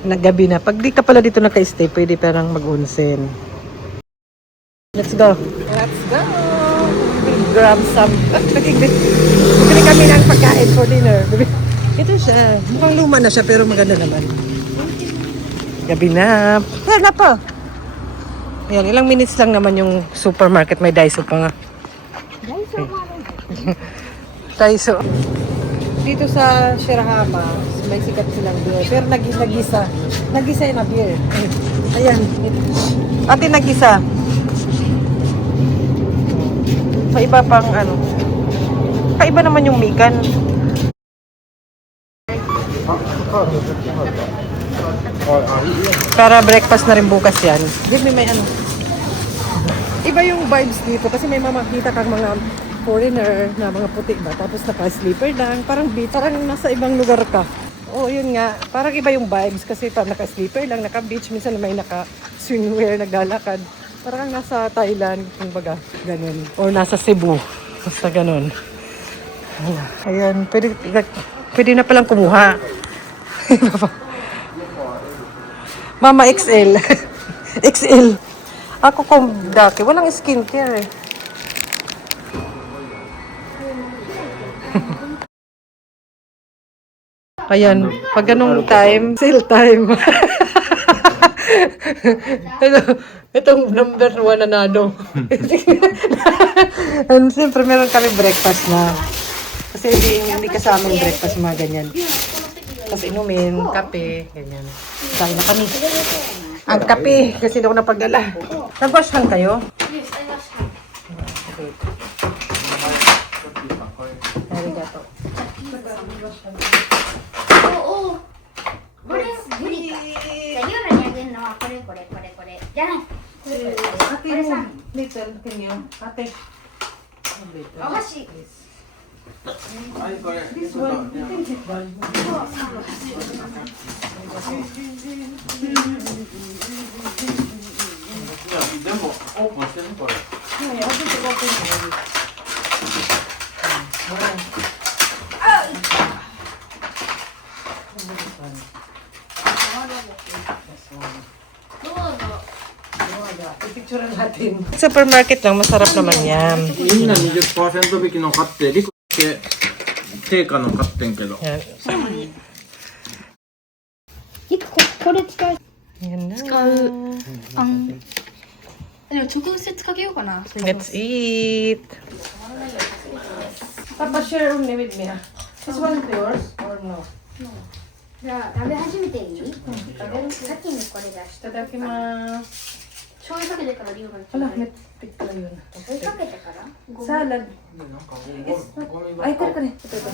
Naggabi na. Pag di ka pala dito naka-stay, pwede parang mag-onsen. Let's go. Let's go. We'll grab some. Bumili kami ng pagkain for dinner. Ito siya. Mukhang luma na siya pero maganda naman. Gabi na. Yan na po. Yan, ilang minutes lang naman yung supermarket. May Daiso pa nga. Daiso. Dito sa Shirahama, may sikat silang beer. Pero nagisa. Nagisa yung na beer. Ayan. Ate nagisa. Paiba pang ano. Paiba naman yung mikan. Para breakfast na rin bukas yan. Give me may ano. Iba yung vibes dito kasi may mamakita kang mga foreigner na mga puti ba. Tapos naka-sleeper lang. Parang nasa ibang lugar ka. Oo, yun nga. Parang iba yung vibes kasi parang naka-sleeper lang, naka-beach. Minsan may naka-swimwear, naglalakad. Parang nasa Thailand, kumbaga, ganun. Or nasa Cebu. Basta ganun. Ayan, pwede na palang kumuha. Mama XL. XL. Ako kung dati, walang skincare eh. Ayan, pag ganung time, sale time. Itong number 1 nanado. And siyempre meron kami breakfast na. Kasi hindi kasama yung breakfast mga ganyan. Tapos inumin, kape, ganyan. Kain na kami. Ang kape, kasi hindi ako napagdala. Nag-wash hand kayo? Yes, I wash hand. Okay. Arigato. おお。これ無理か。じゃあ、リオラにあげるのはこれこれこれこれ。じゃない。これこれこれ。これさ。 Little, can you? Ate. O箸。 This one, you can sit one. Yeah, I'll just open it. Supermarket lang, masarap naman yan. みんな 20% 引きの買ってリコ系定価の買ってんけど Yan. これ使う。 Yan na. 使う。あん。でも直接かけようかな。 Let's eat. Papa, share only with me. This one yours or no? じゃあ食べ始めていい？先にこれ出して。 Itadakimasu. 醤油かけてからリオラに。 Wala, may pick ko yun. 醤油かけてから。 Salad. なんか Ay, kare, kare. Ito, ito.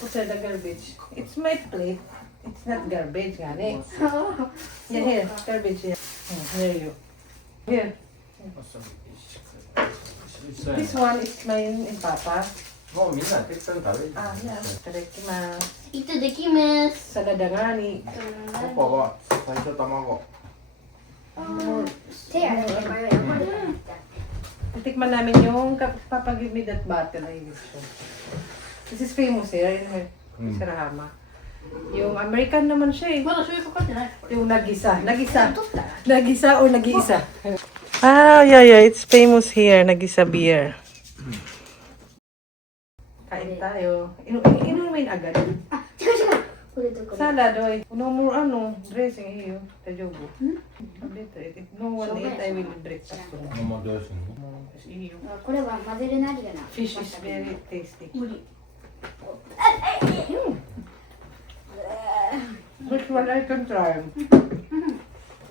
Put sa the garbage. It's my plate. It's not garbage, gani. Yeah, here. Garbage here. Here you. Here. This one is mine and Papa. もうみんな適当に食べる Ah, yeah. Itadakimasu. いただきます。 Salada nga ni. パパは最初卵 手洗ってこれを横で。 Titikman namin yung Papa give me that bottle. I guess so. This is famous here in Shirahama. Yung American naman siya eh. まだ醤油かかってない。 Yung nagisa. 取ったら。 Nagisa or nag-iisa? Ah, yeah. It's famous here. Nagisa beer. Kain tayo. Inumin agad. あ、違う違う。これとこれ。 Salad, oy. No more dressing here. Tajobo. No one eat. I will breakfast. もうどうすんの Iyo. あ、これは混ぜるなりがな。 Fish is very tasty. 無理。 Which one I can try?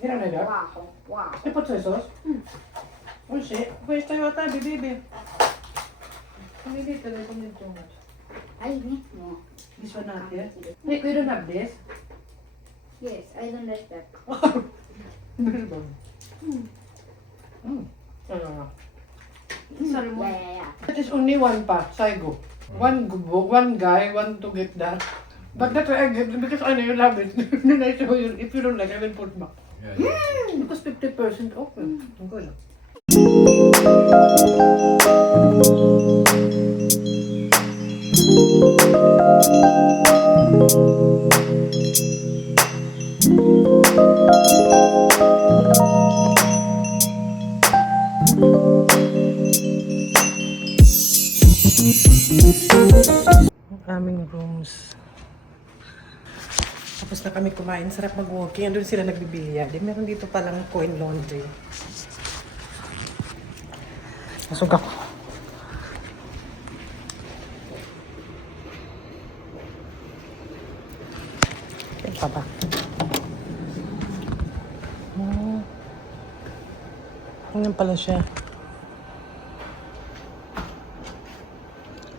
You don't need that. わあ、わあ。 You put soy sauce? Oh shit. Where's the watabi, baby? Hindi dito. There's only too much. はいね。もう。 This one not yet. Nick, we don't have this. Yes, I don't like that. Meron ba? Ano? Sorry mo. Yeah. That is only one pa, Saigo. One guy want to get that. But that's why I get it because I know you love it. Then I show you, if you don't like, I will put back. Because 50% off. Ang good. Aming rooms. Tapos na kami kumain. Sarap mag-walking. Andun sila nagbibilya. Di meron dito palang coin laundry. Masog ako. Yan pa ba? Ganyan pala siya.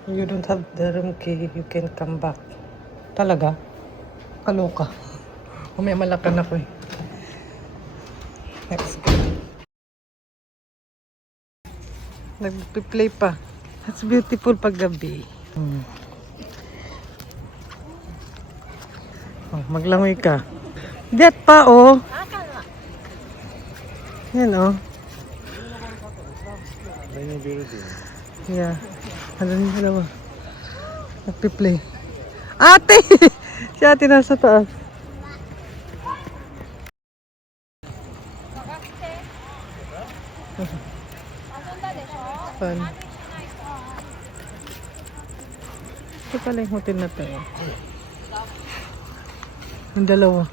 You don't have the room key, you can come back. Talaga? Kaloka. Umaya malakan ako eh. Let's go. Nag-play pa. That's beautiful pag gabi. Oh, maglangoy ka. That pa oh. Yan oh. Yeah. Ano niyo dalawa? Nagpi-play. Ate! Si ate nasa taas. Fun. Ito pala yung hotel na to. Yung dalawa.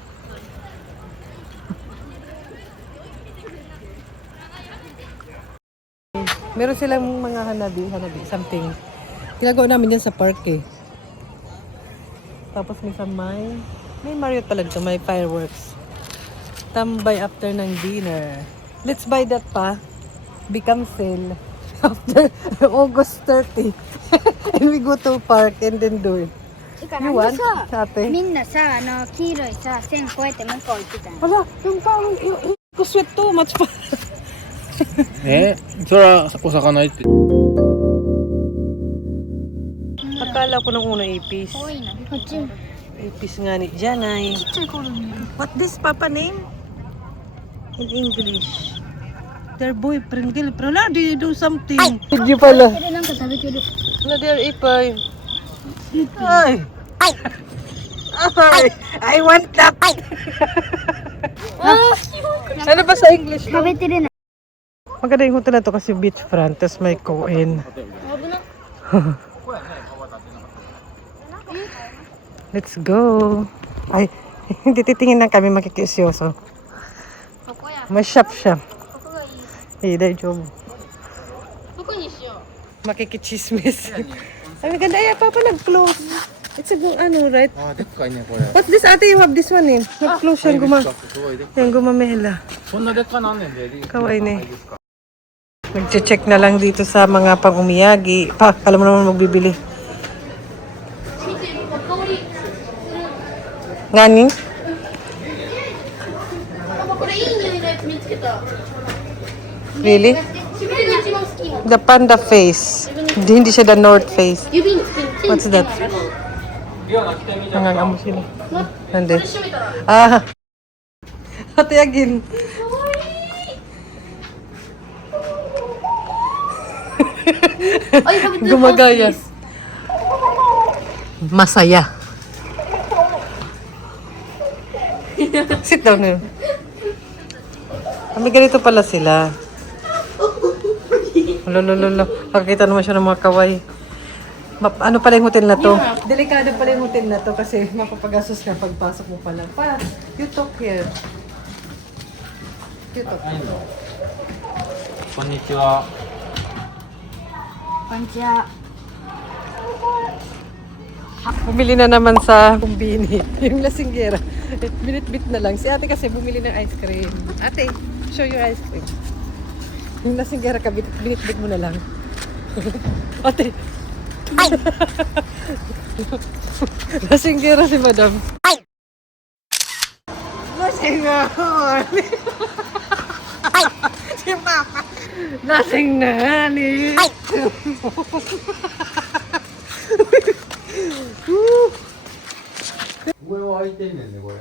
Meron silang mga hanabi, something. Ginagawa namin yan sa park eh. Tapos may Marriott pala dito, may fireworks. Tambay after ng dinner. Let's buy that pa. Become sale. After August 30. And we go to park and then do it. You want, ate? みんなさ、黄色いさ、線越えて向こう行ってたの。 Wala, yung parang, you sweat too much pa. それはお魚いって。 Akala ko nung una ipis. 多いな。こっち。 Ipis nga ni Janay. ちっちゃい頃に。 What this papa name? In English. Their boyfriend, girlfriend. Wala, do you do something? Hindi pala. それなんか食べてる。 Wala, their ipay. Ay! Ay! I want that! Ano ba sa English? 食べてるな。 Maganda yung hotel na to kasi beachfront, tapos may koin. Let's go! Ay, hindi titingin lang kami makikisyoso. ここや。 May shop-shop. ここがいい。 Eh, dahil job. どこにしよう。 Makikichismis. Ay, maganda. Ay, papa nag-close. It's a good, right? あー、でっかいね、これ。 What's this? Ate, you have this one eh. Nag-close yan, すごいでっかい。 yan gumamela. そんなでっかなんねんで。 Kaway na eh. Nag-check na lang dito sa mga pang-umiyagi. Pa, alam mo naman magbibili. Ngani? これいい匂いのやつ見つけた。 Really? 自分が一番好きな。 The panda face. Hindi siya the north face. 指につける。 What's that? リオナ来てみた。 Nangangamo sila. Hindi. 閉めたら。 Ah. Ate again. Ay, bakit doon Gumagaya. office? Masaya. Sit down na. Kami ganito pala sila. Lolo. Pakita naman siya ng mga kaway. Ano pala yung hotel na to? Delikado pala yung hotel na to kasi mapapagastos ka pagpasok mo pa lang. Pa, you talk here. You talk. こんにちは。 Pansya. Bumili na naman sa kumbini. Yung lasinggera. Binit-bit na lang. Si ate kasi bumili ng ice cream. Ate, show your ice cream. Yung lasinggera ka, binit-bit mo na lang. Ate. Lasinggera si madam. Lasinggera. Si papa. Lasing na ni.上は開いてんねんね、これ。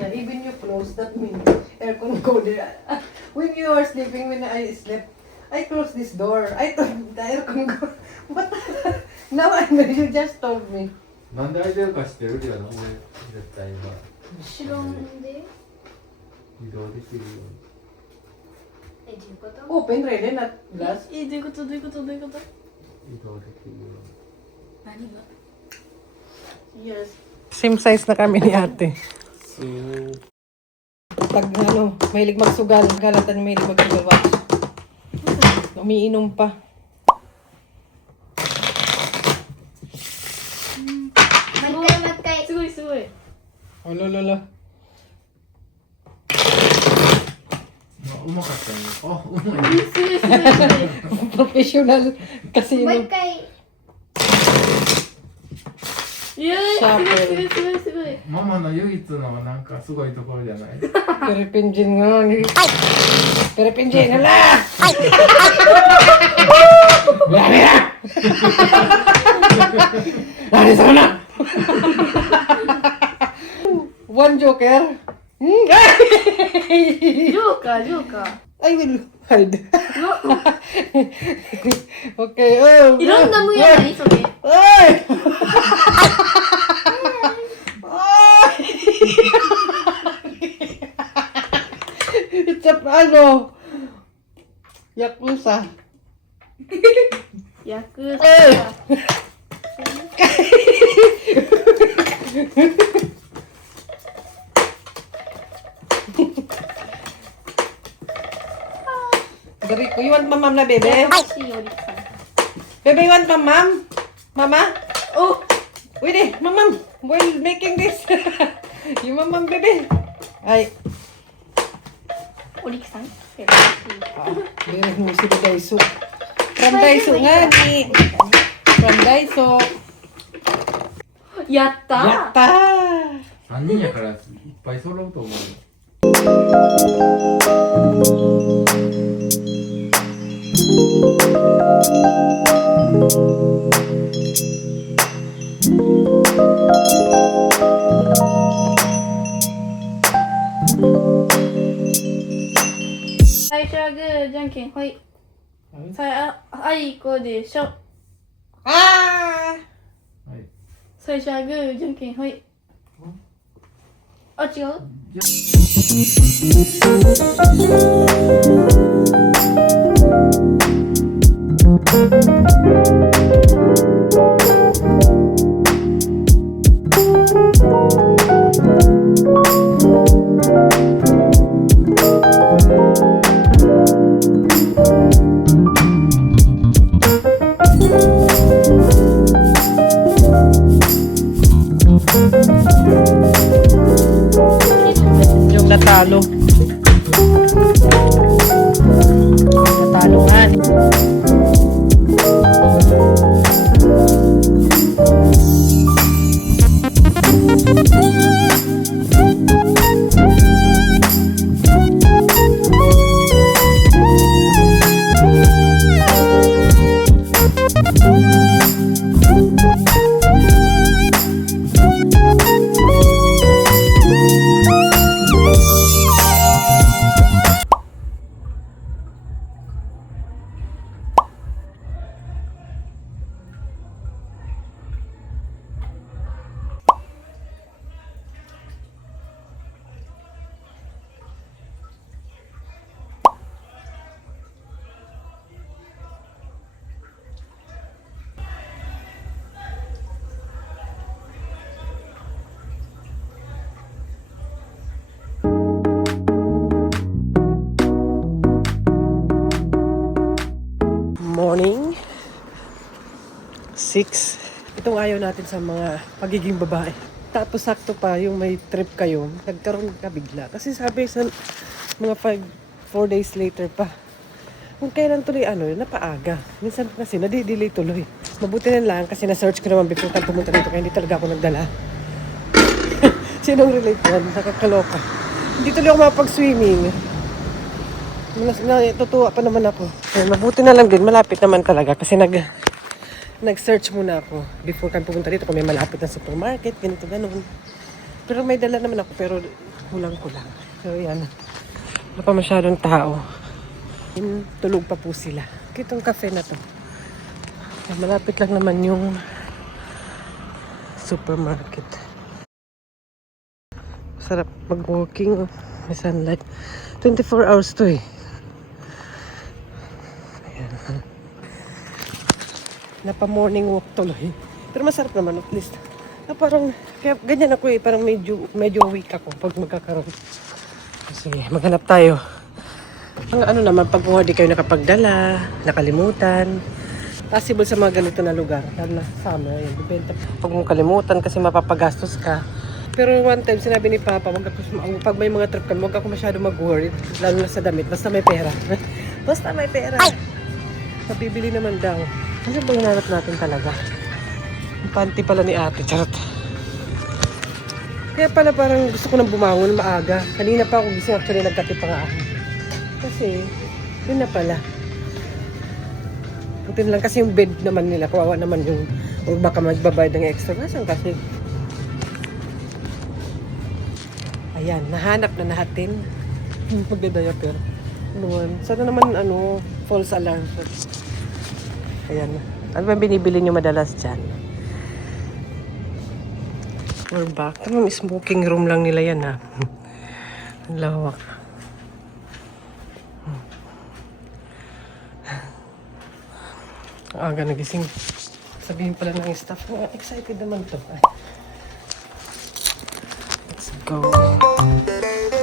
Yeah, even you close, that means aircon go there. When you are sleeping, when I slept, I close this door. I thought the aircon go. But now I know, you just told me. なんで空いてるか知ってるけど、俺絶対今知らんで。移動できるようえ、どういうこと？ Open ready na glass? え、どういうことどういうことどういうこと？に移動できるよ何が？ Yes. Same size na kami ni ate. うに。 Pag ano, mahilig magsugal, galatan mahilig magsugal watch. Umiinom pa. Matkay. すごいすごい。 Oh, lolo. うまかったね。あ、うまい。すごいすごいすごい。 Professional kasi yun. 回。いやシャープすごいすごいすごい。ママの唯一のなんかすごいところじゃない。 Philippine gin nga. Philippine gin, hala! Lari na! Lari sana! One joker.ジョーカー。 I will hide. Okay. Oh. いろんな無やないそれ。 Ay! It's a ano? Yakuza. ヤクザ。 Dari ko, you want mamam na bebe? 欲しいよりさん。 Bebe, you want mamam? Mama? Oh! Wait eh, mamam! While making this. You mamam, bebe. Ay. おりきさん。 Meron mo si Daiso. From Daiso nga ni. From Daiso. やったー。 Yatta! 3人やからいっぱい揃うと思うよ。最初はグー、じゃんけん、ほい。あいこでしょ。 Ah! はい。最初はグー、じゃんけん、ほい。あ、違う？Yung natalo. Natalo nga. Morning. 6. Itong ayaw natin sa mga pagiging babae. Tapos sakto pa yung may trip kayo, nagkaroon ka bigla. Kasi sabi sa mga 4 days later pa. Kung kailan tuloy napaaga. Minsan kasi nadidelay tuloy. Mabuti na lang kasi na-search ko naman before tayo pumunta dito kaya hindi talaga ako nagdala. Sinong relate yan? Nakakaloka. Hindi tuloy ako mapag-swimming. Natutuwa pa naman ako. Eh, mabuti na lang din, malapit naman talaga kasi nag-search muna ako before kami pumunta dito kung may malapit na supermarket, ganito, ganun. Pero may dala naman ako, pero kulang ko lang. So, yan. Wala pa masyadong tao. Tulog pa po sila. Itong cafe na to. Malapit lang naman yung supermarket. Sarap mag-walking. May sunlight. 24 hours to eh. Ayan. Napa-morning walk tuloy. Pero masarap naman at least. Parang, kaya ganyan ako eh. Parang medyo weak ako pag magkakaroon. Sige, maghanap tayo. Ang ano naman, pag di kayo nakapagdala, nakalimutan, possible sa mga ganito na lugar, lalo na summer, yun, depende. Pag mo kalimutan kasi mapapagastos ka. Pero one time, sinabi ni Papa, pag may mga trip ka, huwag ako masyado mag-worry, lalo na sa damit, basta may pera. Basta may pera. Mabibili naman daw. Ano bang hinanap natin talaga? Yung panty pala ni ate, charot. Kaya pala parang gusto ko nang bumangon maaga. Kanina pa ako gising, actually nagkape pa nga ako. Kasi, yun na pala. Putin lang kasi yung bed naman nila, kawawa naman yung, o baka magbabayad ng extra. Kasi, ayan, nahanap na natin. Magda-diaper. Sana naman, false alarm. Ayan. Ano ba binibili nyo madalas dyan? We're back. Tamang smoking room lang nila yan, ha. Ang lawak. Ang aga nagising. Sabihin pala ng staff, excited naman to. Let's go.